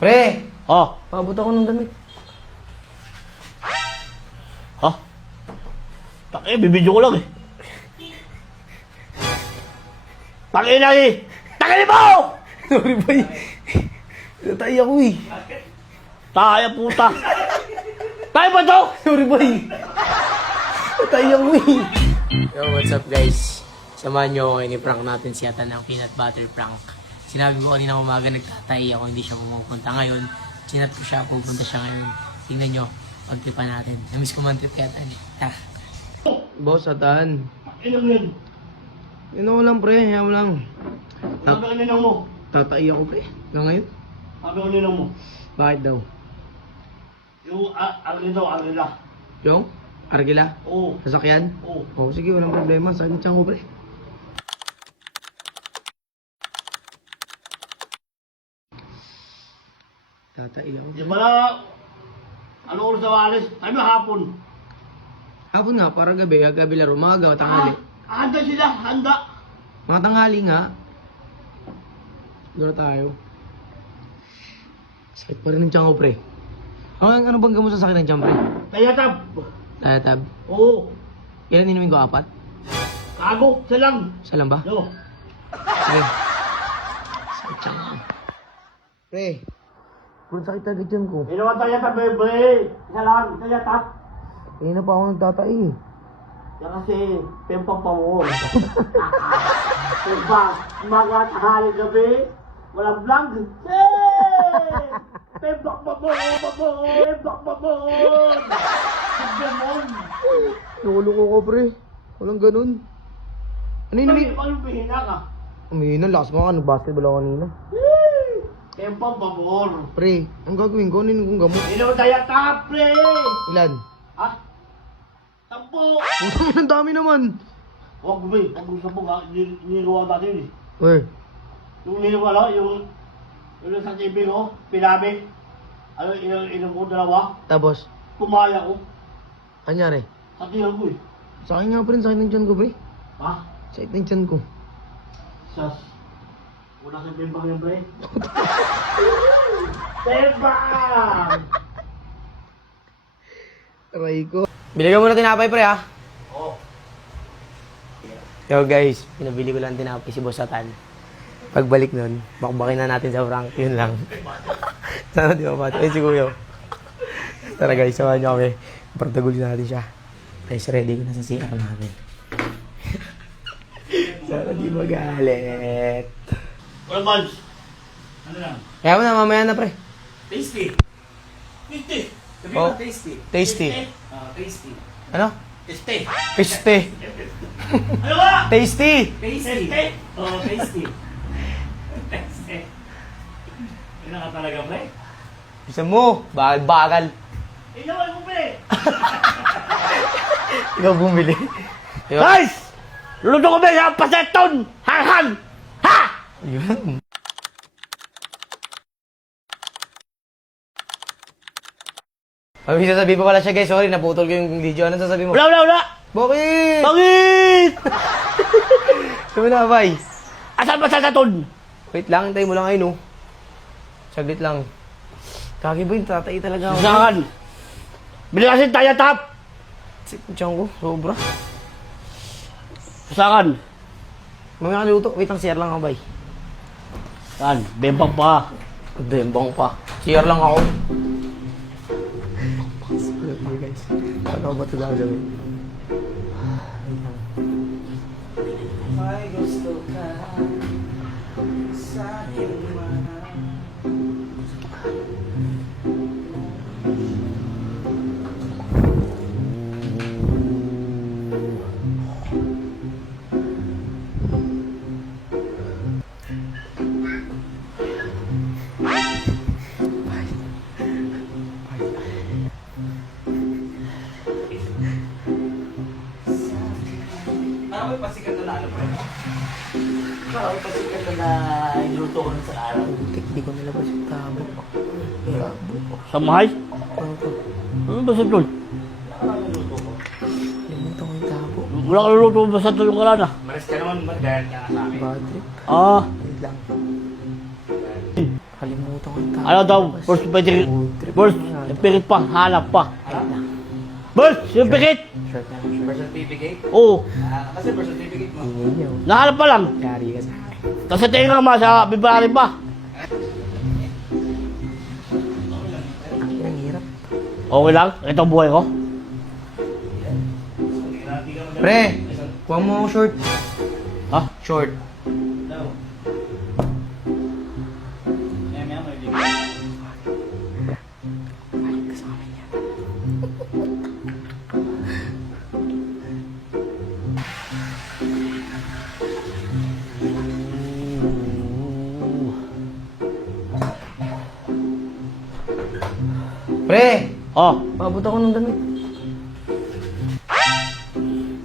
Pre! Oh. Paabot ako ng damit. Ha? Bibidyo ko lang eh. Takina eh! Takina mo! Sorry, boy. Natay ako eh. Taya puta. Tayo ba to? Sorry, boy. Natay ako eh. Yo, what's up guys? Samahan nyo ako, ini-prank natin si Atan ng peanut butter prank. Sinabi ko kanina umaga nagtatay ako, hindi siya pumupunta ngayon. Sinat ko siya, pupunta siya ngayon. Tingnan nyo, pag-tripan natin. Namiss ko man trip kay Atan. Ta. Boss, Atan. Ilang yun? Yun ako lang pre, yan mo lang. Sabi ko ninang mo. Tatay ako pre, hanggang ngayon. Sabi ko ninang mo. Bakit daw? Yung Argila. Yung? Argila? Oo. Sasakyan? Oo. Oh, sige, walang problema. Sakit siya ko pre. Tatay ako. Di ba na, ano oras na walis? Ano hapon? Hapon nga, para gabi. Gabi laro. Mga gawa, tanghali. Handa sila, handa. Mga tanghali nga. Doon na tayo. Sakit pa rin ng tiyan ko, pre. Ano bang gamot sa sakit ng tiyan, pre? Tayatab. Tab. Oo. Ilan inumin ko? 4? Kago, silang. Isa lang ba? Yo. Pre. Sakit tiyan ko. Pre. Puro sakit agad tiyan ko. Hindi naman tayatab, bebe. Isa lang, tayatab. Eh na pa ako nagtatay eh. Yan kasi, pempang pamor. Diba, mga tanghali gabi, walang vlog. Hey! Pempang pamor, pempang pamor. Pagdamon. Nakuloko ko, pre. Walang ganun. Ano inumin? Anong pihina ka? Umihina, lakas mo ka. Nag-basketball ako kanina. Pempang pamor. Pre, ang gagawin ko, ano inumin kong gamot? Hindi naman tayatab, pre. Ilan? Ha? Tampo. Putang ang dami naman. Huwag ba, huwag mo sabog ha. Niluwa natin eh. Weh, Yung niluwa, yung sa TV ko, pinami. Ano, ilang ko, dalawa. tapos, Tumaya ko. kanyari. Sa tiyan ko eh. Sa akin nga, pre, sakit ng tiyan ko, pre. Ha? Sakit ng tiyan ko. Sas. Wala kang timbang yung pre. Timbang! Aray ko. Biligan mo na tinapay, pre, ha? Oo. Yo, guys, pinabili ko lang tinapay si Boss Atan. Pagbalik nun, bakbakin na natin sa prank. Yun lang. Sana di ba, Pat? Eh, si Kuya. Tara, guys, samahan niyo kami. Partagulin natin siya. Guys, ready ko na sa CR namin. Sana di magalit. Walang buns. Ano lang? Kaya mo na, mamaya na, pre. Tasty. Tasty. Sabi Oh. mo tasty. Tasty. Tasty. Ano? Tasty. Piste. Ano ba? Tasty! Tasty. Oh, tasty. Tasty. Yun na ka talaga, pre. Bisa mo, bagal-bagal. Inawan mo, pre. Ikaw bumili. Guys! Luto ko ba sa paseton? Hang-hang! Ha! Yun. May sasabihin pa pala siya, guys. Sorry, naputol ko yung video. Ano sasabihin mo? Wala! Bakit? Bakit? Sabi na, bay. Asan ba sa saton? Wait lang, hintayin mo lang ayun, oh. Saglit lang. Kagi ba yun? Tatay talaga ako. Saan? Bili kasi tayo tap. Sikot ko, sobra. Saan? Mamaya kaluto. Wait lang, share lang ako, bay. Saan? Bembang pa. Bembang pa. Share lang ako. Okay, guys. Paano ba ito gagawin? May gusto ka sa aking Parang may pasikat na lalo, pre. Parang may pasikat na niluto ko nun sa araw. Putik, di ko nilabas yung tabo. Sa mahay? Ano to? Ano ba sa doon? Limutan ko yung tabo. Wala ka luluto ba sa tulong ka lang ah? Maris ka naman, mag-diet ka nga sa amin. Bad trip. Ah. Wait lang. Kalimutan Nakalimutan ko yung tao. Ano daw? First, pirit pa. Hanap pa. First, yung pikit! Short na lang, short. Birth certificate? Oo. Kasi birth certificate mo. Hindi yun. Nahanap pa lang. Yari ka sa akin. Tapos sa tingin ka sa February pa. Ang hirap. Okay lang? Ito ang buhay ko. Pre, kuha mo ako short. Ha? Short. Pre, Oh. paabot ako ng damit.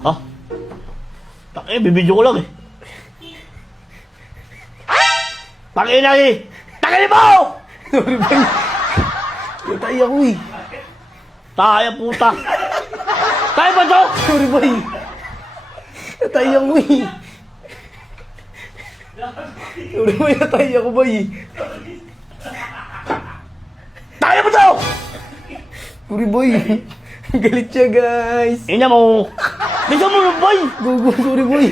Ha? Bibidyo ko lang eh. Tangina eh! Tangina mo! Sorry, boy. Natay ako eh. Tayo puta. Tayo ba to? Sorry, boy. Natay ako eh. Sorry, boy. Natay ako, boy. Tayo ba to? Sorry, boy. Galit siya, guys. Ina mo. Bisa mo nun boy. Gogo, sorry, boy.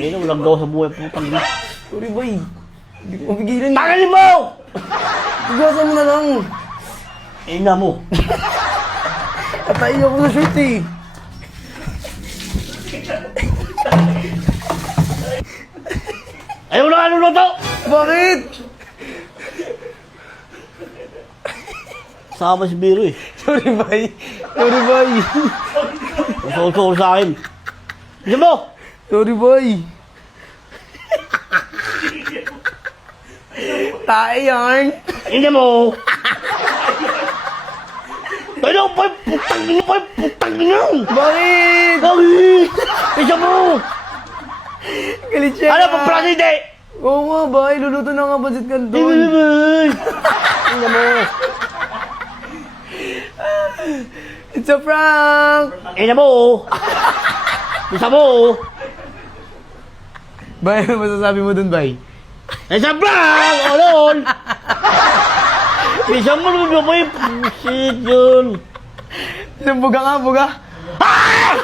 Ina mo lang daw sa buhay putang ina. Sorry, boy. Hindi ko mapigilan. Tangina mo! Tugasan mo na lang. Ina mo. Natay ako sa shirt eh. Ayaw na ano na to? Bakit? Sama si Biro eh. Sorry, boy. Sorry, boy. Masol-sol sa akin. Bisa mo! Sorry, boy. Tayo yarn. Ina mo. Ano pa putang ina pa putang ina. Bakit? Bakit? Bisa mo. Galit siya. Ano pa presidente? Oo nga, boy. Luluto na nga budget kanton. Ina mo. It's a prank. Ina mo. Bisa mo. Bay, ano masasabi mo dun, bay? Isa blank! Olol! Bisa mo naman ba yung shit yun? Isang buga nga, buga. Ah!